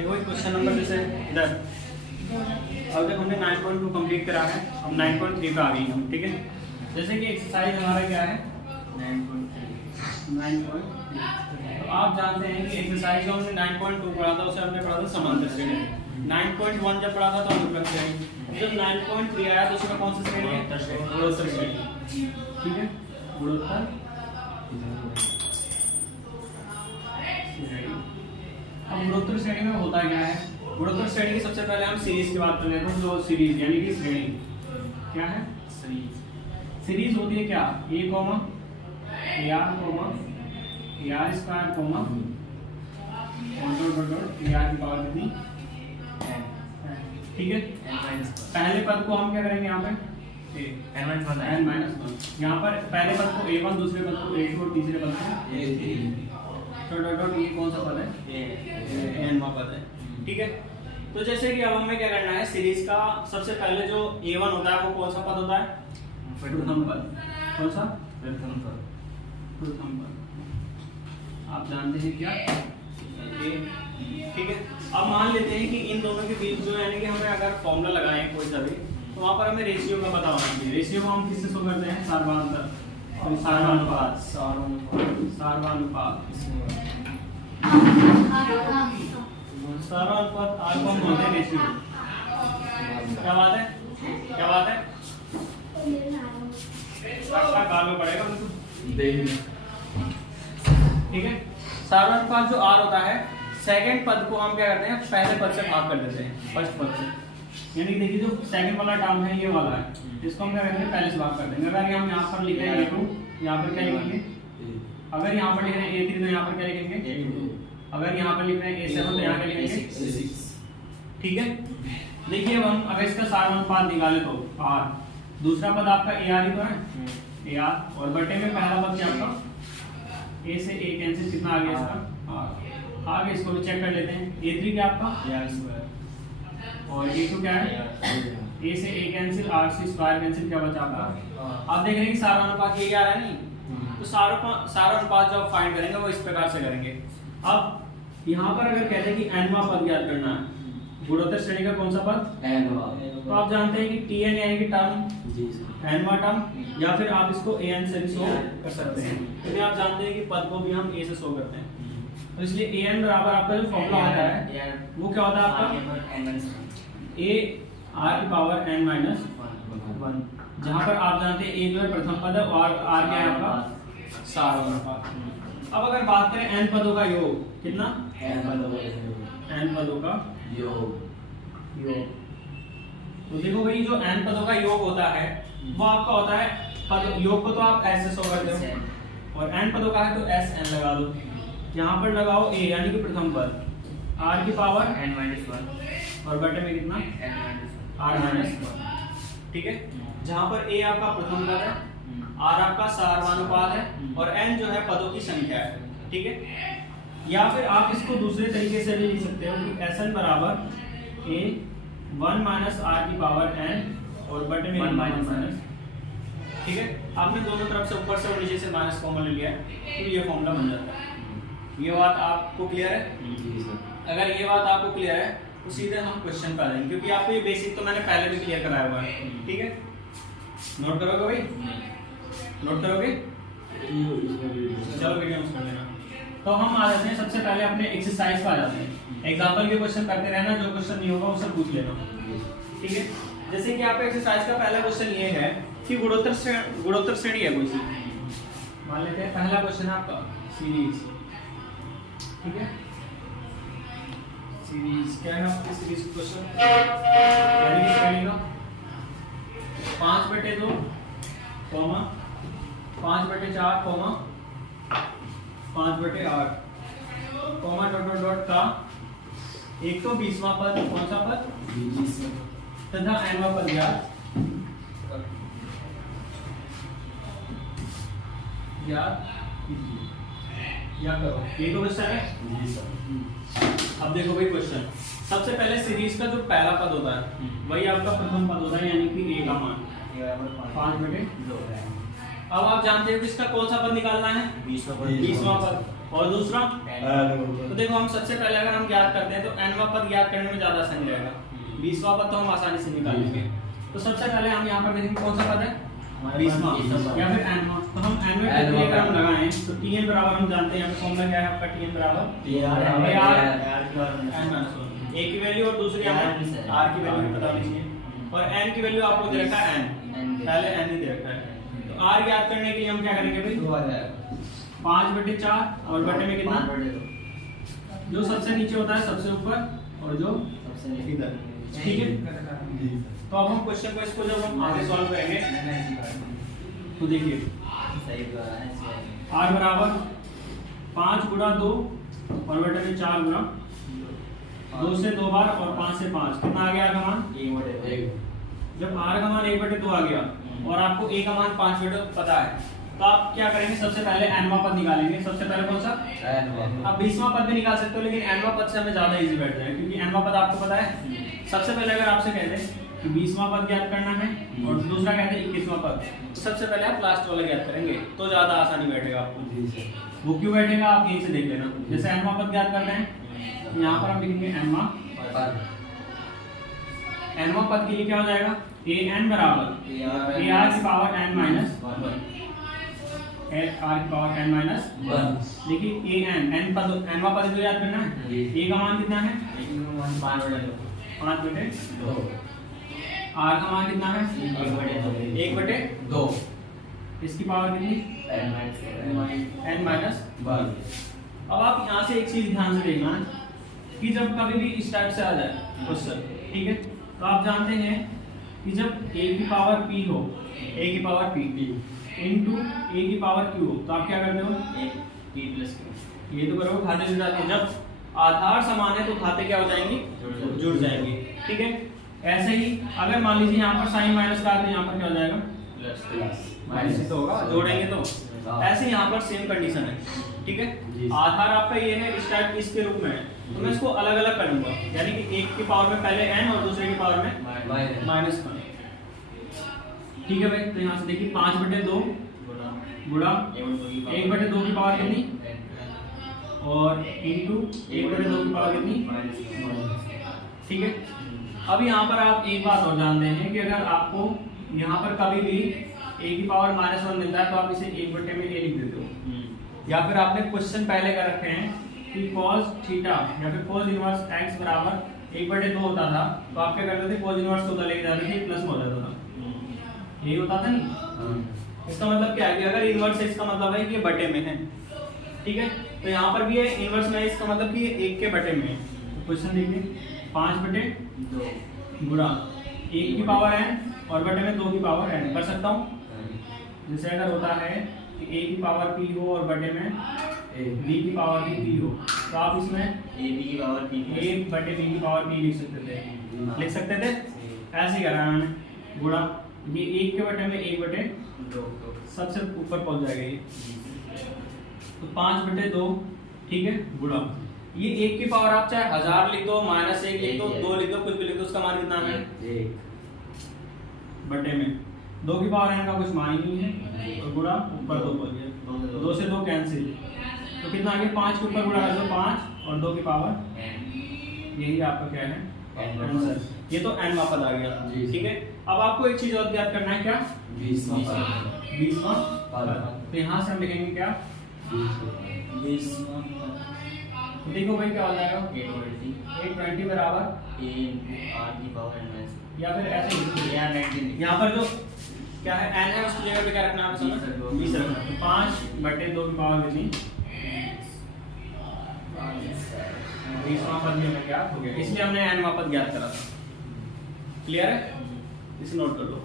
देखो question number जैसे इधर, अब जब हमने 9.2 कंप्लीट करा है, अब 9.3 पे आ गई हम, ठीक है। जैसे कि एक्सरसाइज हमारा क्या है 9.3। तो आप जानते हैं कि एक्सरसाइज जो हमने 9.2 पढ़ा था उसे हमने पढ़ा था समांतर श्रेणी। 9.1 जब पढ़ा था तो अनुक्रम श्रेणी। जब 9.3 आया तो उसमें कौन सी श्रेणी है? गुणोत्तर श्रेणी, ठीक है। गुणोत्तर अब गुणोत्तर श्रेणी में होता क्या है? गुणोत्तर श्रेणी की सबसे पहले हम सीरीज की बात कर लेते हैं। जो सीरीज यानी कि श्रेणी क्या है? सीरीज होती है क्या? A comma A R square comma A R की पावर कितनी? ठीक है। पहले पद को हम क्या करेंगे यहाँ पे? n-1। यहाँ पर पहले पद को a1, दूसरे पद को a2 और तीसरे पद को a3। डॉट ये कौन सा पद है? n वां पद है, ठीक है। तो जैसे कि अब हमें क्या करना है, सीरीज का सबसे पहले जो a1 होता है वो कौन सा पद होता है? प्रथम पद। कौन सा? प्रथम पद। आप जानते हैं क्या? ठीक है। अब मान लेते हैं कि इन दोनों के बीच जो यानी कि हमें अगर फॉर्मूला लगाएं कोई सा भी, तो वहां पर हमें रेशियो का पता होना चाहिए। रेशियो को हम किससे शो करते हैं? सार्वधातुक और सार्वधानुपात। सार्वधानुपात आर को हम बोलते हैं रेशियो। क्या बात है? अच्छा काल में पड़ेगा उनको, ठीक है। सार्वधानुपात जो आर होता है, सेकंड पद को हम क्या करते हैं? पहले पद से भाग कर देते हैं, फर्स्ट पद से। यानी कि देखिए जो सेकंड वाला टर्म है ये वाला है, इसको हम क्या करेंगे? पहले से भाग कर देंगे। अगर हम यहाँ पर लिख रहे हैं a2, यहाँ पर क्या लिखेंगे? अगर यहाँ पर लिख रहे हैं a3 तो यहाँ पर क्या लिखेंगे? a2। अगर यहाँ पर लिख रहे हैं a7 तो यहाँ क्या लिखेंगे? a6। ठीक है। देखिए अब हम अगर इसका सार्वधानुपात निकाले तो r, दूसरा पद आपका ar ही तो है, ar, और बटे में पहला पद क्या आपका? a से a कैंसिल, कितना आ गया इसका? r। आगे इसको भी चेक कर लेते हैं। a3 क्या आपका? और a2 क्या है? a से a कैंसिल, r से स्क्वायर कैंसिल, क्या बचा आपका? आप देख रहे हैं कि सार्वधानुपात ये क्या आ रहा है? नहीं, तो सार्वधानुपात जब फाइंड करेंगे वो इस प्रकार से करेंगे। अब यहाँ पर अगर कहते हैं कि n वां पद ज्ञात करना है, गुणोत्तर श्रेणी का कौन सा पद? n, तो आप जानते हैं कि tn यानी कि टर्म, n वां टर्म, या फिर आप इसको an से भी शो कर सकते हैं, क्योंकि आप जानते हैं कि पद को भी हम a से शो करते हैं। तो इसलिए an बराबर आपका जो फॉर्मूला होता है वो क्या होता है आपका? a r की पावर n माइनस 1, जहां पर आप जानते हैं a जो है प्रथम पद है और r क्या है आपका? सार्वधानुपात। अब अगर बात करें n पदों का योग, कितना? n पदों का योग। तो देखो भाई जो n पदों का योग होता है वो आपका होता है, पद योग को तो आप s से शो करते हो, और n पदों का है तो sn लगा दो। यहाँ पर लगाओ a यानी कि प्रथम पद, r की पावर n-1 और बटे में कितना? r-1, ठीक है। जहाँ पर a आपका प्रथम पद है, r आपका सार्वधानुपात है, और n जो है पदों की संख्या है, ठीक है। या फिर आप इसको दूसरे तरीके से भी लिख सकते हो कि Sn बराबर a 1 माइनस r की पावर n और बटे में 1 माइनस, ठीक है। आपने दोनों तरफ से ऊपर से और नीचे से माइनस कॉमन ले लिया है, तो ये फॉर्मूला बन जाता है। ये बात आपको क्लियर है? जी सर। अगर ये बात आपको क्लियर है तो सीधे हम क्वेश्चन पे आ जाएंगे, क्योंकि आपको ये बेसिक तो मैंने पहले भी क्लियर कराया हुआ है, ठीक है। नोट करोगे भाई? नोट करोगे? चलो वीडियो कर लेना। तो हम आ जाते हैं सबसे पहले अपने एक्सरसाइज पे आ जाते हैं। एग्जांपल के क्वेश्चन करते रहना, जो क्वेश्चन नहीं होगा उससे पूछ लेना, ठीक है। जैसे कि आपका एक्सरसाइज का पहला क्वेश्चन ये है कि गुणोत्तर श्रेणी है कोई सी, मान लेते हैं पहला क्वेश्चन है आपका सीरीज, ठीक है। सीरीज क्या है आपकी? सीरीज क्वेश्चन यानी कि श्रेणी का 5/2 comma 5/4 comma 5/8 comma dot dot dot का 120वां पद, कौन सा पद? तथा n वां पद ज्ञात या करो। ये तो क्वेश्चन है जी सर। अब देखो भाई क्वेश्चन, सबसे पहले सीरीज का जो पहला पद होता है वही आपका प्रथम पद होता है, यानी कि a का मान 5/2। अब आप जानते हो कि इसका कौन सा पद निकालना है? 20वां पद। और दूसरा तो देखो हम सबसे पहले अगर हम ज्ञात करते हैं तो nवां पद ज्ञात करने में ज्यादा आसानी रहेगा, 20वां पद तो हम आसानी से निकाल लेंगे। तो सबसे पहले हम यहाँ पर देखेंगे कौन सा पद है 20वां या फिर nवां। तो हम n में पद अगर हम लगाएं तो tn बराबर हम जानते हैं यहाँ पे फॉर्मूला क्या है आपका tn बराबर a की वैल्यू और दूसरी r की वैल्यू पता होनी चाहिए और n की वैल्यू आपको दे रखा है n, पहले n ही दे रखा है। तो r ज्ञात करने के लिए हम क्या करेंगे भाई 5/4 और बटे में कितना जो सबसे नीचे होता है सबसे ऊपर और जो सबसे इधर, ठीक है। तो अब हम क्वेश्चन को इसको जब हम आगे सॉल्व करेंगे तो देखिए r बराबर 5 गुणा 2 और बटे में 4 गुणा 2 से 2 बार और 5 से 5 कितना आ गया r का मान 1/1। जब r का मान 1/2 आ गया और आपको a का मान 5/2 पता है तो आप क्या करेंगे सबसे पहले nवां पद निकालेंगे। सबसे पहले कौन सा आप 20वां पद भी निकाल सकते हो लेकिन nवां पद से हमें ज्यादा इजी बैठ जाएगा क्योंकि nवां पद आपको पता है। सबसे पहले अगर आपसे कहते हैं कि 20वां पद ज्ञात करना है और दूसरा कहते हैं 21वां पद, तो सबसे पहले आप लास्ट वाला ज्ञात करेंगे तो ज्यादा आसानी बैठेगा आपको। वो क्यों बैठेगा आप यहीं से देख लेना। जैसे nवां पद ज्ञात करते हैं यहाँ पर हम लिखेंगे nवां पद के लिए क्या हो जाएगा an बराबर ar की पावर n माइनस 1। देखिए n nवां पद जो याद करना है a का मान कितना है 5/2 r का मान कितना है 1/2 इसकी पावर कितनी n माइनस 1। अब आप यहाँ से एक चीज ध्यान से देखना कि जब कभी भी इस टाइप से आ जाए क्वेश्चन, ठीक है, तो आप जानते हैं कि जब a की पावर p हो a की पावर p इनटू a की पावर q हो तो आप क्या करते हो p प्लस q, ये तो करोगे खाते जुड़ जाते हैं। जब आधार समान है तो खाते क्या हो जाएंगे जुड़ जाएंगे, ठीक है। ऐसे ही अगर मान लीजिए यहाँ पर साइन माइनस का तो यहाँ पर क्या हो जाएगा प्लस माइनस तो होगा, जोड़ेंगे तो ऐसे यहाँ पर सेम कंडीशन है, ठीक है। आधार आपका ये है इस टाइप इसके रूप में है तो मैं इसको अलग अलग करूंगा, यानी कि एक की पावर में पहले n और दूसरे की पावर में माइनस 1, ठीक है भाई। तो यहाँ से देखिए 5/2 गुणा 1/2 की पावर कितनी और इनटू 1/2 की पावर कितनी, ठीक है। अब यहाँ पर आप एक बात और जानते हैं कि अगर आपको यहाँ पर कभी भी a की पावर -1 मिलता है तो आप इसे 1/a लिख देते हो, या फिर आपने क्वेश्चन पहले कर रखे हैं कि cos थीटा या फिर cos इनवर्स x बराबर 1/2 होता था तो आप क्या करते थे cos इनवर्स को लेके जाते थे प्लस में हो जाता था, यही होता था नहीं। इसका मतलब क्या है कि अगर इनवर्स है इसका मतलब है कि ये बटे में है, ठीक है। तो यहाँ पर भी है इनवर्स में, इसका मतलब कि ये 1 के बटे में है। तो क्वेश्चन देखिए 5/2 गुणा 1 की पावर n और बटे में 2 की पावर n कर सकता हूँ। जैसे अगर होता है कि a की पावर p हो और बटे में b की पावर भी p हो तो आप इसमें a/b की पावर p लिख सकते थे, ऐसे ही करा मैंने गुणा ये 1 के बटे में 1/2 सबसे ऊपर पहुंच जाएगा ये, तो 5/2, ठीक है, गुणा ये 1 की पावर आप चाहे 1000 लिख दो -1 लिख दो 2 लिख दो कुछ भी लिख दो, उसका मान कितना है 1 बटे में 2 की पावर n का कुछ मान ही नहीं है और गुणा ऊपर 2 पहुंच गया, 2 से 2 कैंसिल तो कितना आ गया 5 के ऊपर गुणा कर दो 5 और 2 की पावर यही आपका क्या है आंसर। ये तो nवां पद आ गया, ठीक है। अब आपको एक चीज और याद करना है क्या 20वां पद। तो यहाँ से हम लिखेंगे क्या 20वां पद, तो देखो भाई क्या हो जाएगा 820 बराबर r की पावर n या फिर ऐसे यहाँ पर जो क्या है n है उसकी जगह पे क्या रखना है आपको 20 रखना। तो 5/2 की पावर कितनी 20वां पद भी हमें ज्ञात हो गया, इसलिए हमने nवां पद ज्ञात करा था। क्लियर है, इसे नोट कर लो।